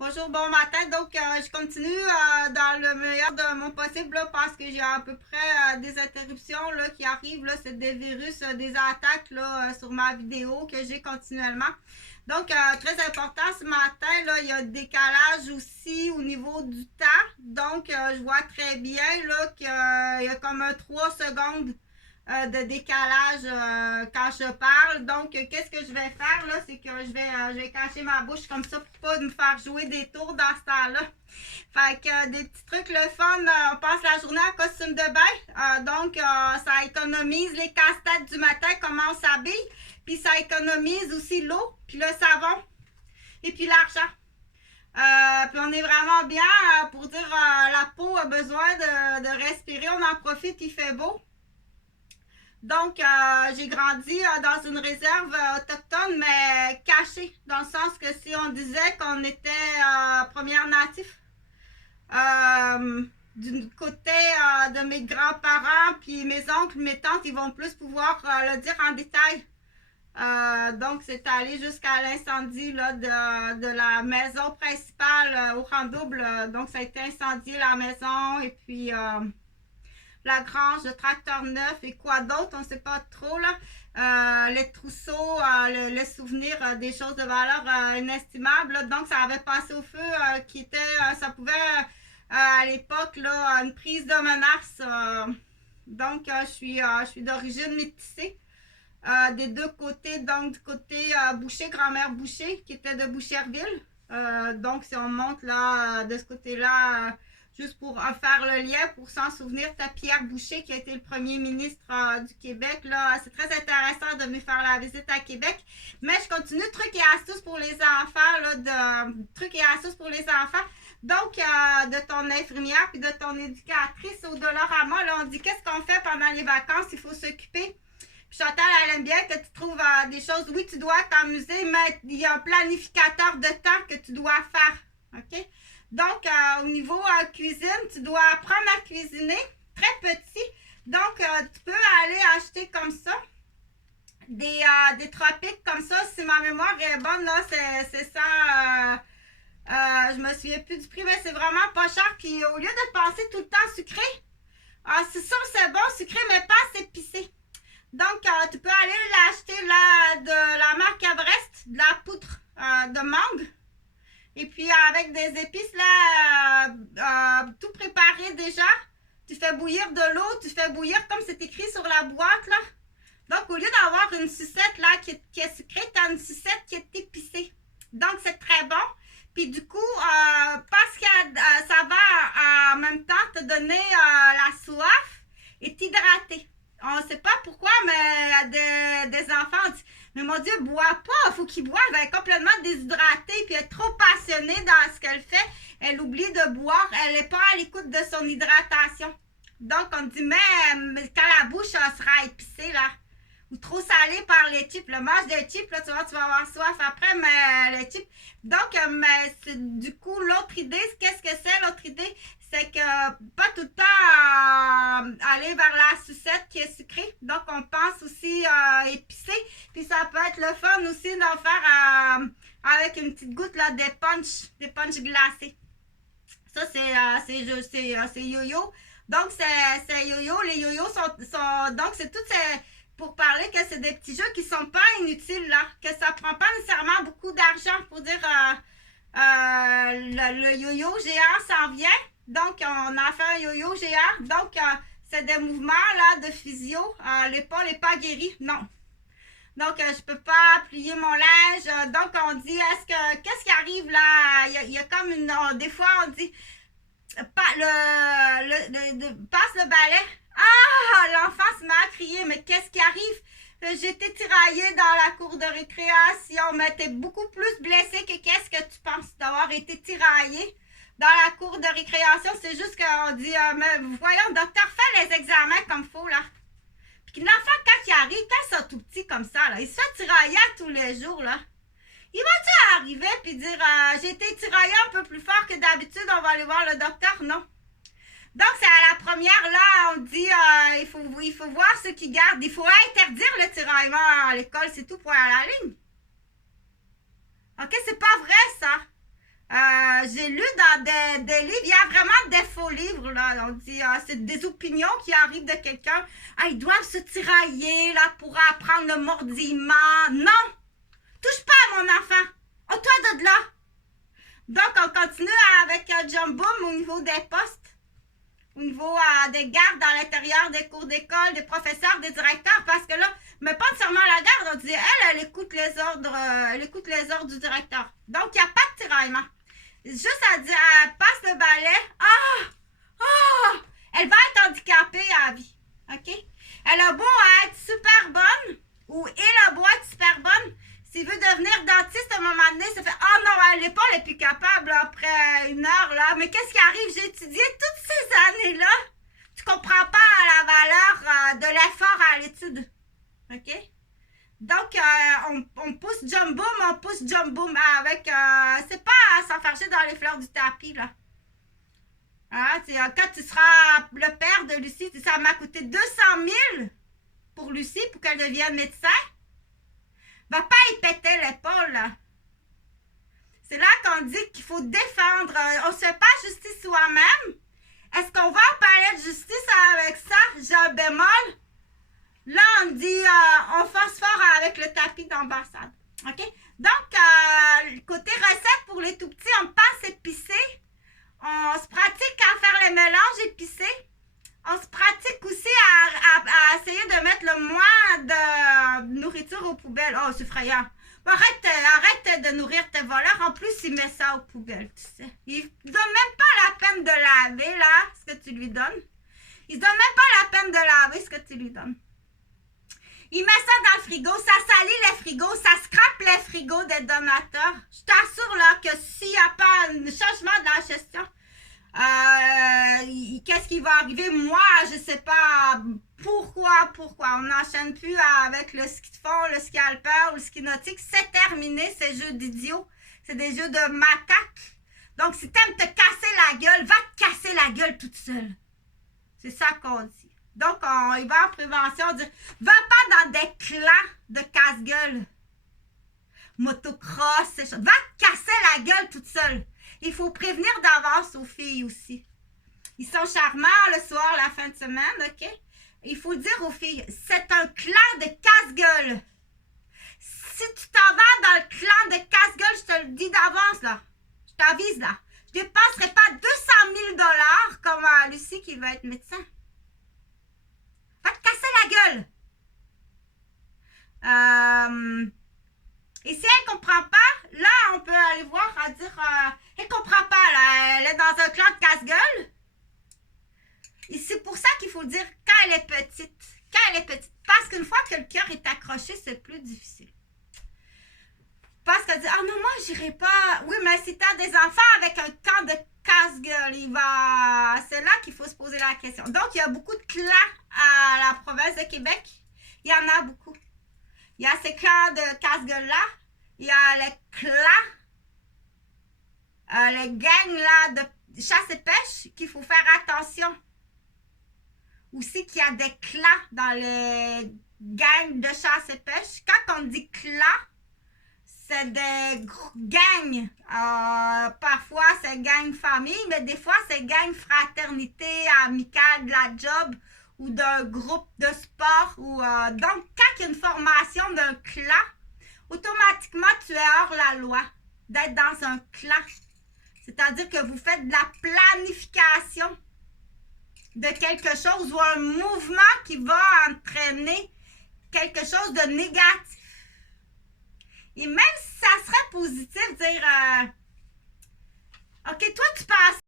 Bonjour, bon matin. Donc, je continue dans le meilleur de mon possible là, parce que j'ai à peu près des interruptions là, qui arrivent. Là, c'est des virus, des attaques là, sur ma vidéo que j'ai continuellement. Donc, très important ce matin, là, il y a un décalage aussi au niveau du temps. Donc, je vois très bien là, qu'il y a comme un 3 secondes de décalage quand je parle. Donc, qu'est-ce que je vais faire là, c'est que je vais cacher ma bouche comme ça pour pas me faire jouer des tours dans ce temps-là. Fait que des petits trucs le fun, on passe la journée en costume de bain. Donc, ça économise les casse-têtes du matin, comment on s'habille. Puis ça économise aussi l'eau, puis le savon, et puis l'argent. Puis on est vraiment bien pour dire la peau a besoin de respirer, on en profite, il fait beau. Donc, j'ai grandi dans une réserve autochtone, mais cachée, dans le sens que si on disait qu'on était Première Natif, du côté de mes grands-parents, puis mes oncles, mes tantes, ils vont plus pouvoir le dire en détail. Donc, c'est allé jusqu'à l'incendie là, de la maison principale au Randouble. Donc, ça a été incendié la maison et puis la grange, le tracteur neuf et quoi d'autre, on ne sait pas trop là. Les trousseaux, le souvenir des choses de valeur inestimable. Là. Donc, ça avait passé au feu qui était, ça pouvait à l'époque là, une prise de menace. Donc, je suis d'origine métissée. Des deux côtés, donc du côté Boucher, grand-mère Boucher, qui était de Boucherville. Donc, si on monte là, de ce côté-là, juste pour faire le lien, pour s'en souvenir, t'as Pierre Boucher qui a été le premier ministre du Québec. Là, c'est très intéressant de venir faire la visite à Québec. Mais je continue, trucs et astuces pour les enfants, là, trucs et astuces pour les enfants. Donc, de ton infirmière puis de ton éducatrice au Dollarama, là, on dit qu'est-ce qu'on fait pendant les vacances, il faut s'occuper. Puis Chantal, elle aime bien que tu trouves des choses. Oui, tu dois t'amuser, mais il y a un planificateur de temps que tu dois faire. OK? Donc, au niveau cuisine, tu dois apprendre à cuisiner très petit. Donc, tu peux aller acheter comme ça des tropiques comme ça. Si ma mémoire est bonne, là, c'est ça. Je me souviens plus du prix, mais c'est vraiment pas cher. Puis, au lieu de penser tout le temps sucré, c'est sûr, c'est bon, sucré, mais pas assez épicé. Donc, tu peux aller l'acheter là, de la marque Everest, de la poudre de mangue. Et puis, avec des épices là, tout préparé déjà. Tu fais bouillir de l'eau, tu fais bouillir comme c'est écrit sur la boîte là. Donc, au lieu d'avoir une sucette là qui est sucrée, tu as une sucette qui est épicée. Donc, c'est très bon. Puis du coup, parce que ça va en même temps te donner la soif et t'hydrater. On ne sait pas pourquoi, mais des enfants disent mais mon Dieu, bois pas, il faut qu'ils boivent. Elle est complètement déshydratée, puis elle est trop passionnée dans ce qu'elle fait. Elle oublie de boire, elle n'est pas à l'écoute de son hydratation. Donc, on dit, mais quand la bouche sera épicée, là, ou trop salée par les chips, le mange des chips, là, tu vois, tu vas avoir soif après, mais les chips. Donc, mais du coup, l'autre idée, qu'est-ce que c'est l'autre idée? C'est que pas tout le temps aller vers la sucette qui est sucrée. Donc, on pense aussi épicé. Puis, ça peut être le fun aussi d'en faire avec une petite goutte là, des punch glacés. Ça, c'est yo-yo. Donc, c'est yo-yo. Les yo-yo sont donc, c'est tout pour parler que c'est des petits jeux qui sont pas inutiles, là. Que ça prend pas nécessairement beaucoup d'argent pour dire le yo-yo géant s'en vient. Donc, on a fait un yo-yo géant. Donc, c'est des mouvements là, de physio. L'épaule n'est pas guérie. Non. Donc, je peux pas plier mon linge. Donc, on dit, qu'est-ce qui arrive là? Il y a comme des fois, on dit, passe le balai. Ah, l'enfant se met à crier, mais qu'est-ce qui arrive? J'ai été tiraillée dans la cour de récréation, mais t'es beaucoup plus blessée que qu'est-ce que tu penses d'avoir été tiraillée dans la cour de récréation. C'est juste qu'on dit, mais voyons, docteur, fais les examens comme il faut, là. Puis l'enfant, quand il arrive, quand ils sont tout petits comme ça, là, il se fait tirailler tous les jours, là. Il va-tu arriver puis dire, j'ai été tiraillé un peu plus fort que d'habitude, on va aller voir le docteur? Non. Donc, c'est à la première, là, on dit, il faut voir ceux qui gardent. Il faut interdire le tiraillement à l'école, c'est tout pour aller à la ligne. OK, c'est pas vrai, ça. des livres. Il y a vraiment des faux livres, là. On dit, c'est des opinions qui arrivent de quelqu'un. Ah, ils doivent se tirailler, là, pour apprendre le mordillement. Non! Touche pas à mon enfant. Ôte-toi de là. Donc, on continue avec John Boom au niveau des postes, au niveau des gardes à l'intérieur des cours d'école, des professeurs, des directeurs, parce que là, mais pas seulement la garde, on dit, elle écoute les ordres du directeur. Donc, il n'y a pas de tiraillement. Juste à dire, elle passe le balai, elle va être handicapée à la vie, OK? Elle a beau être super bonne, ou il a beau être super bonne, s'il veut devenir dentiste à un moment donné, ça fait « Oh non, l'épaule n'est plus capable là, après une heure. Là. » Mais qu'est-ce qui arrive? J'ai étudié toutes ces années-là. Tu comprends pas la valeur de l'effort à l'étude. OK? Donc, on pousse Jumbo avec... c'est pas à s'enfarger dans les fleurs du tapis, là. Hein? Quand tu seras le père de Lucie, ça m'a coûté 200 000 pour Lucie, pour qu'elle devienne médecin. Va pas y péter l'épaule, là. C'est là qu'on dit qu'il faut défendre. On ne se fait pas justice soi-même. Est-ce qu'on va en palais de justice avec ça? J'ai un bémol. Là, on dit, on force fort avec le tapis d'ambassade. OK? Donc, côté recette pour les tout petits, on passe épicé. On se pratique à faire les mélanges épicés. On se pratique aussi à essayer de mettre le moins de nourriture aux poubelles. Oh, c'est effrayant. Arrête de nourrir tes voleurs. En plus, il met ça aux poubelles, tu sais. Il ne donne même pas la peine de laver, là, ce que tu lui donnes. Il ne donne même pas la peine de laver ce que tu lui donnes. Il met ça dans le frigo. Ça salit les frigos. Ça scrape les frigos des donateurs. Je t'assure, là, que s'il n'y a pas un changement de la gestion, qu'est-ce qui va arriver? Moi, je ne sais pas pourquoi. On n'enchaîne plus avec le ski de fond, le ski alpin ou le ski nautique. C'est terminé, ces jeux d'idiots. C'est des jeux de macaques. Donc, si tu aimes te casser la gueule, va te casser la gueule toute seule. C'est ça qu'on dit. Donc, il va en prévention, on dit, va pas dans des clans de casse-gueule. Motocross, ces choses. Va te casser la gueule toute seule. Il faut prévenir d'avance aux filles aussi. Ils sont charmants le soir, la fin de semaine, OK? Il faut dire aux filles, c'est un clan de casse-gueule. Si tu t'en vas dans le clan de casse-gueule, je te le dis d'avance, là. Je t'avise, là. Je dépenserai pas 200 000 $ comme Lucie qui va être médecin. Va te casser la gueule. Et si elle ne comprend pas, là, on peut aller voir à dire, elle ne comprend pas, là, elle est dans un clan de casse-gueule. Et c'est pour ça qu'il faut dire quand elle est petite. Quand elle est petite. Parce qu'une fois que le cœur est accroché, c'est plus difficile. Parce qu'elle dit, ah non, moi, j'irai pas. Oui, mais si tu as des enfants avec un camp de casse-gueule, c'est là qu'il faut se poser la question. Donc, il y a beaucoup de clans à la province de Québec. Il y en a beaucoup. Il y a ces clans de casse-gueule-là. Il y a les clans, les gangs-là de chasse et pêche qu'il faut faire attention. Aussi qu'il y a des clans dans les gangs de chasse et pêche. Quand on dit clan, c'est des gangs. Parfois, c'est gang famille, mais des fois, c'est gang fraternité, amicale, de la job ou d'un groupe de sport. Donc, quand il y a une formation d'un clan, automatiquement, tu es hors la loi d'être dans un clan. C'est-à-dire que vous faites de la planification de quelque chose ou un mouvement qui va entraîner quelque chose de négatif. Et même si ça serait positif, dire OK, toi,